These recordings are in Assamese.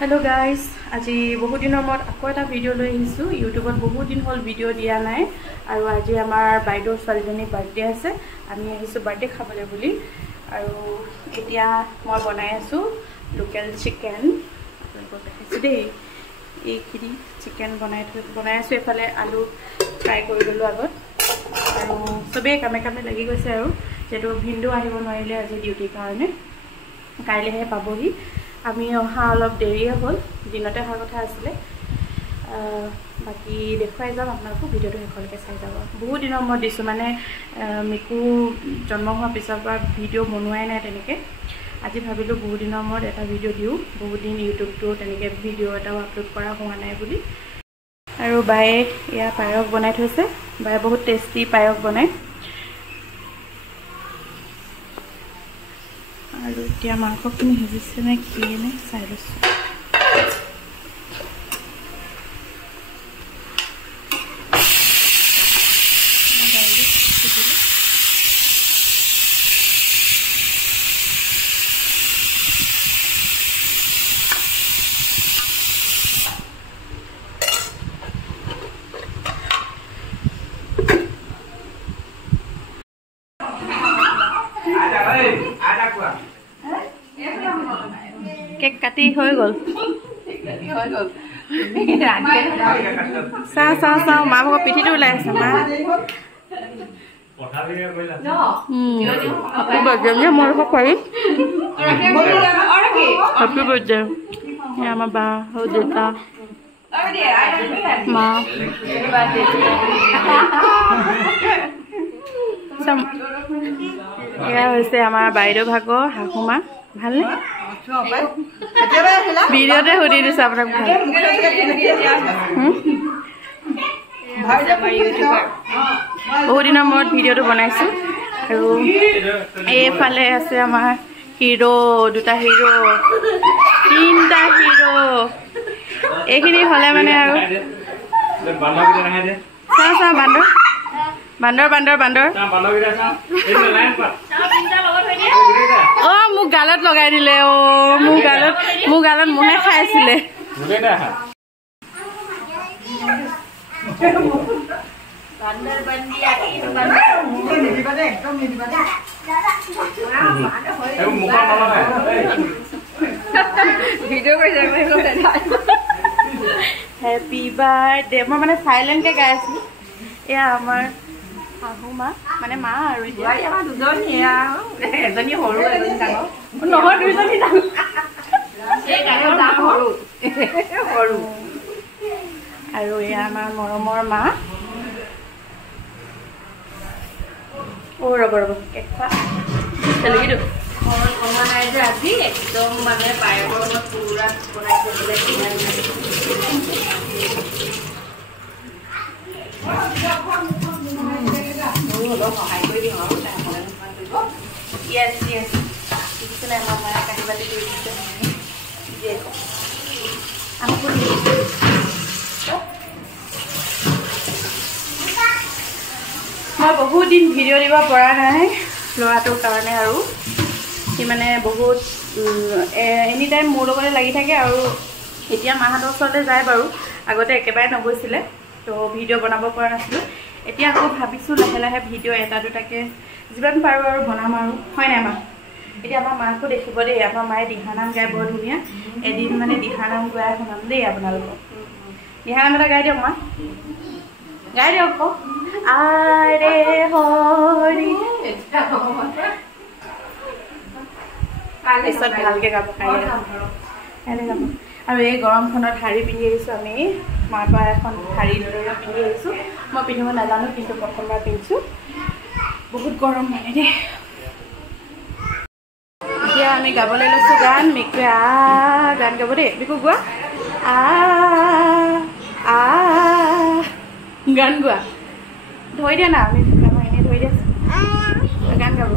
Hello guys, আজি বহুত দিনৰ মত আকৌ এটা ভিডিও লৈ আহিছো ইউটিউবত বহুত দিন হল ভিডিও দিয়া নাই আৰু আজি আমাৰ বাইদেউৰ ছোৱালীজনীৰ বাৰ্থডে আছে আমি আহিছো বাৰ্থডে খাবলৈ বুলি আৰু এতিয়া মই বনাই আছো লোকেল চিকেন দেখিছো দেই এইখিনি চিকেন বনাই আছো এফালে আলু ফ্ৰাই কৰি ললো আগত আৰু সবে কামে লাগি গৈছে আৰু যেটো ভিন্ডো আহিব নোৱাৰিলে আজি ডিউটিৰ কাৰণে কাইলেহে পাবহি আমি অহা অলপ দেৰি হ'ল দিনতে অহাৰ কথা আছিলে বাকি দেখুৱাই যাম আপোনালোকক ভিডিওটো হেকলকে চাই যাব বহুত দিনৰ মই দিছো মানে মিকু জন্ম হোৱাৰ পিছৰ পৰা ভিডিও বনোৱাই নাই তেনেকে আজি ভাবিলো বহুত দিনৰ মত এটা ভিডিও দিও বহুত দিন ইউটিউবটো তেনেকে ভিডিও এটা আপলোড কৰা হোৱা নাই বুলি আৰু বায়ে ইয়া পায়ক বনাই থৈছে বায়ে বহুত টেস্টি পায়ক বনাই আৰু এতিয়া মাংসখিনি হিজিছে নে কি নে চাই লৈছো কেক কাটি হৈ গল চাও মা ভাগ পিঠিটো ওলাই আছে মা हैप्पी बर्थडे ने मोर को पाई हैप्पी बर्थडे ये आमा बा हो देता मा सम या होइसे আমাৰ বাইদেউ ভাগো হাকুমা ভালনে ভিডিওতে হুদি দিছ আপোনাক ভাল বহুত দিনৰ মূৰত ভিডিওটো বনাইছো আৰু এইফালে আছে আমাৰ হিৰো দুটা হিৰো তিনটা হিৰো এইখিনি হলে মানে আৰু চা বান্দৰ ও মোক গালত লগাই দিলে ও মোক গালত মোহে খাইছিলে বান্দৰ বন্দিয়া কি বান্দৰ নিদিবা দে একদম নিদিবা দে এই মুখ নলগাই ভিডিও কৰি যাম হ্যাপি বাৰ্থডে মই মানে সাইলেন্ট কে গাই আছো এয়া আমাৰ আহুমা মানে মা আৰু এতিয়া আমাৰ দুজনী এজনী সৰু এজনী ডাঙৰ নহয় দুজনী ডাঙৰ এই গায়ৰ নাম সৰু আৰু এয়া আমাৰ মৰমৰ মা ও ৰব কেক খোৱা চলি দিও ঘৰত বনোৱা নাই যে আজি একদম মানে পায়কৰ লগত পুৰা বনাইছে বোলে কিমান সহায় কৰি দিওঁ আৰু yes কিছুনে আমাৰ মায়ে কাটি বাটি কৰি দিছে মই বহুত দিন ভিডিও দিব পৰা নাই ল'ৰাটোৰ কাৰণে আৰু সি মানে বহুত এনি টাইম মোৰ লগতে লাগি থাকে আৰু এতিয়া মাহঁতৰ ওচৰতে যায় বাৰু আগতে একেবাৰে নগৈছিলে তো ভিডিও বনাব পৰা নাছিলোঁ এতিয়া আকৌ ভাবিছোঁ লাহে ভিডিও এটা দুটাকে যিমান পাৰোঁ আৰু বনাম আৰু হয় নাই মা এতিয়া আমাৰ মাকো দেখিব দেই আমাৰ মায়ে দিহানাম গাই বৰ ধুনীয়া এদিন মানে দিহানাম গাই শুনাম দেই আপোনালোকক দিহানাম এটা গাই দিয়ক মা গাই দিয়ক আকৌ আৰে হৰি পিছত ভালকে গাব কাইলৈ গাব আৰু এই গৰমখনত শাৰী পিন্ধি আহিছোঁ আমি মাৰ পৰা এখন শাৰী লৈ পিন্ধি আহিছোঁ মই পিন্ধিব নাজানো কিন্তু প্ৰথমবাৰ পিন্ধিছোঁ বহুত গৰম মানে দেই এতিয়া আমি গাবলৈ লৈছোঁ গান মিকুৱে গান গাব দেই মিকু গোৱা গান গোৱা ধৰি দিয়া না আমি এনেই ধৰি দিয়া গান গাব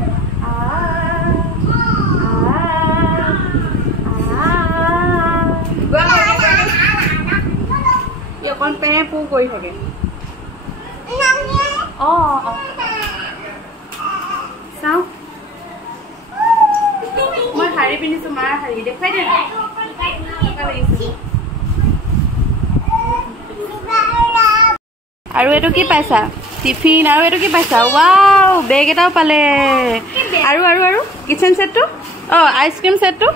অকণ পে পু কৰি থাকে চাওঁ মই শাৰী পিন্ধিছোঁ মাৰ শাৰী দেখুৱাই দিয়া আৰু এটো কি পাইছা টিফিন আৰু এটো কি পাইছা ওয়াও বেগ এটাও পালে আৰু আৰু আৰু কিচেন সেটটো ও আইসক্ৰিম সেটটো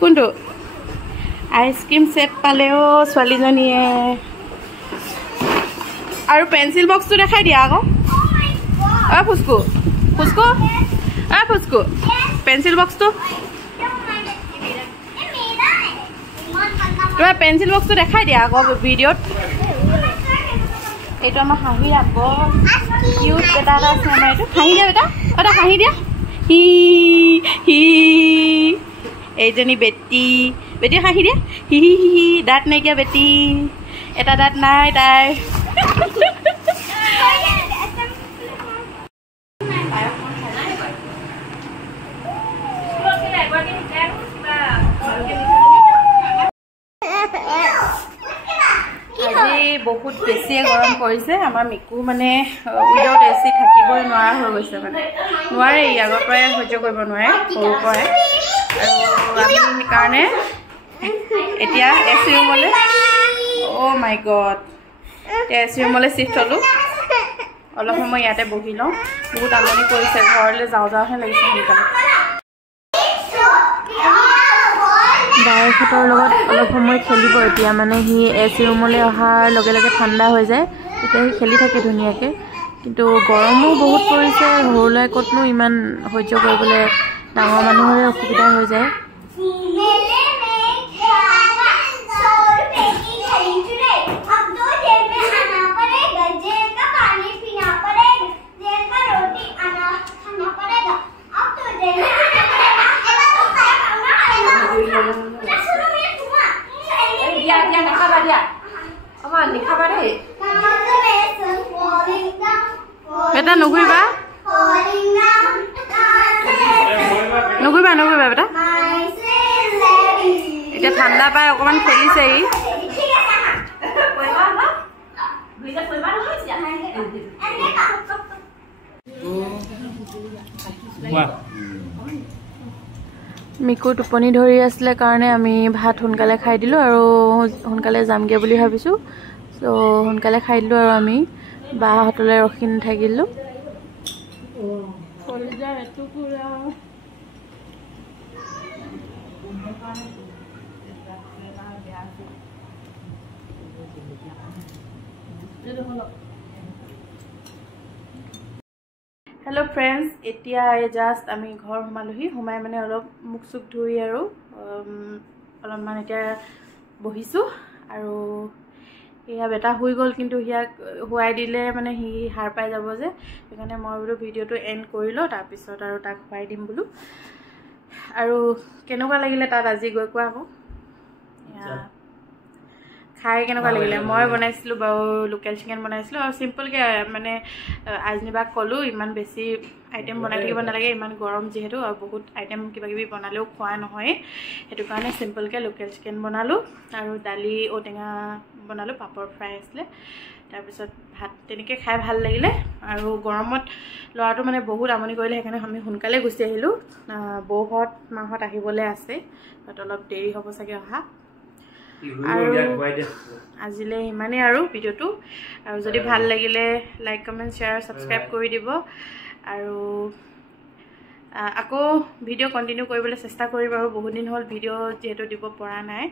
কোনটো আইসক্ৰিম সেট পালে ও ছোৱালীজনীয়ে আৰু পেন্সিল বক্সটো দেখাই দিয়া আকৌ অ ফুসকু ফুসকু অ ফুসকু পেন্সিল বক্সটো তোমাৰ পেন্সিল বক্সটো দেখাই দিয়া আকৌ ভিডিঅ'ত এইটো আমাৰ হাঁহি আকৌ কিউট বেটা এটা আছে আমাৰ এইটো হাঁহি দিয়া বেটা এটা হাঁহি দিয়া হি হি এইজনী বেটি বেটি হাঁহি দিয়া হি হি হি দাঁত নাইকিয়া বেটি এটা দাঁত নাই তাই বহুত বেছিয়ে গৰম পৰিছে আমাৰ মিকু মানে উইদাউট এচি থাকিবই নোৱাৰা হৈ গৈছে মানে নোৱাৰে ই আগৰ পৰাই সহ্য কৰিব নোৱাৰে সৰুৰ পৰাই আৰু আমি কাৰণে এতিয়া এচি ৰুমলৈ অ' মাই গড এতিয়া এচি ৰুমলৈ চিফ্ট হ'লোঁ অলপ সময় ইয়াতে বহি লওঁ বহুত আমনি কৰিছে ঘৰলৈ যাওঁহে লাগিছে সোনকালে বাইকহঁতৰ লগত অলপ সময় খেলিব এতিয়া মানে সি এচি ৰুমলৈ অহাৰ লগে লগে ঠাণ্ডা হৈ যায় তেতিয়া সি খেলি থাকে ধুনীয়াকৈ কিন্তু গৰমো বহুত পৰিছে সৰুলৈ ক'তনো ইমান সহ্য কৰিবলৈ ডাঙৰ মানুহৰে অসুবিধা হৈ যায় বেটা নুঘুৰিবা নুঘুৰিবা নুঘুৰিবা বেটা এতিয়া ঠাণ্ডা পাই অকণমান খেলিছে ই মিকু টোপনি ধৰি আছিলে কাৰণে আমি ভাত সোনকালে খাই দিলোঁ আৰু সোনকালে যামগৈ বুলি ভাবিছোঁ চ' সোনকালে খাই দিলোঁ আৰু আমি বাহঁতলৈ ৰখি নাথাকিলোঁ হেল্ল' ফ্ৰেণ্ডছ এতিয়া জাষ্ট আমি ঘৰ সোমালোহি সোমাই মানে অলপ মুখ চুখ ধুই আৰু অলপমান এতিয়া বহিছোঁ আৰু এয়া বেটা শুই গ'ল কিন্তু সিয়াক শুৱাই দিলে মানে সি সাৰ পাই যাব যে সেইকাৰণে মই বোলো ভিডিঅ'টো এণ্ড কৰি লওঁ তাৰপিছত আৰু তাক শুৱাই দিম বোলো আৰু কেনেকুৱা লাগিলে তাত আজি গৈ কোৱা আকৌ খাই কেনেকুৱা লাগিলে মই বনাইছিলোঁ বাৰু লোকেল চিকেন বনাইছিলোঁ আৰু চিম্পলকৈ মানে আজনিবাক ক'লোঁ ইমান বেছি আইটেম বনাই থাকিব নালাগে ইমান গৰম যিহেতু আৰু বহুত আইটেম কিবাকিবি বনালেও খোৱা নহয় সেইটো কাৰণে চিম্পলকৈ লোকেল চিকেন বনালোঁ আৰু দালি ঔটেঙা বনালোঁ পাপৰ ফ্ৰাই আছিলে তাৰপিছত ভাত তেনেকৈ খাই ভাল লাগিলে আৰু গৰমত ল'ৰাটো মানে বহুত আমনি কৰিলে সেইকাৰণে আমি সোনকালে গুচি আহিলোঁ বৌহঁত মাহঁত আহিবলৈ আছে তাত অলপ দেৰি হ'ব চাগে অহা আৰু আজিলৈ ইমানেই আৰু ভিডিঅ'টো আৰু যদি ভাল লাগিলে লাইক কমেণ্ট শ্বেয়াৰ ছাবস্ক্ৰাইব কৰি দিব আৰু আকৌ ভিডিঅ' কণ্টিনিউ কৰিবলৈ চেষ্টা কৰিম আৰু বহুত দিন হ'ল ভিডিঅ' যিহেতু দিব পৰা নাই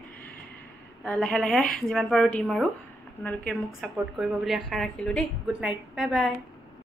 লাহে লাহে যিমান পাৰোঁ দিম আৰু আপোনালোকে মোক ছাপোৰ্ট কৰিব বুলি আশা ৰাখিলোঁ দেই গুড নাইট বাই বাই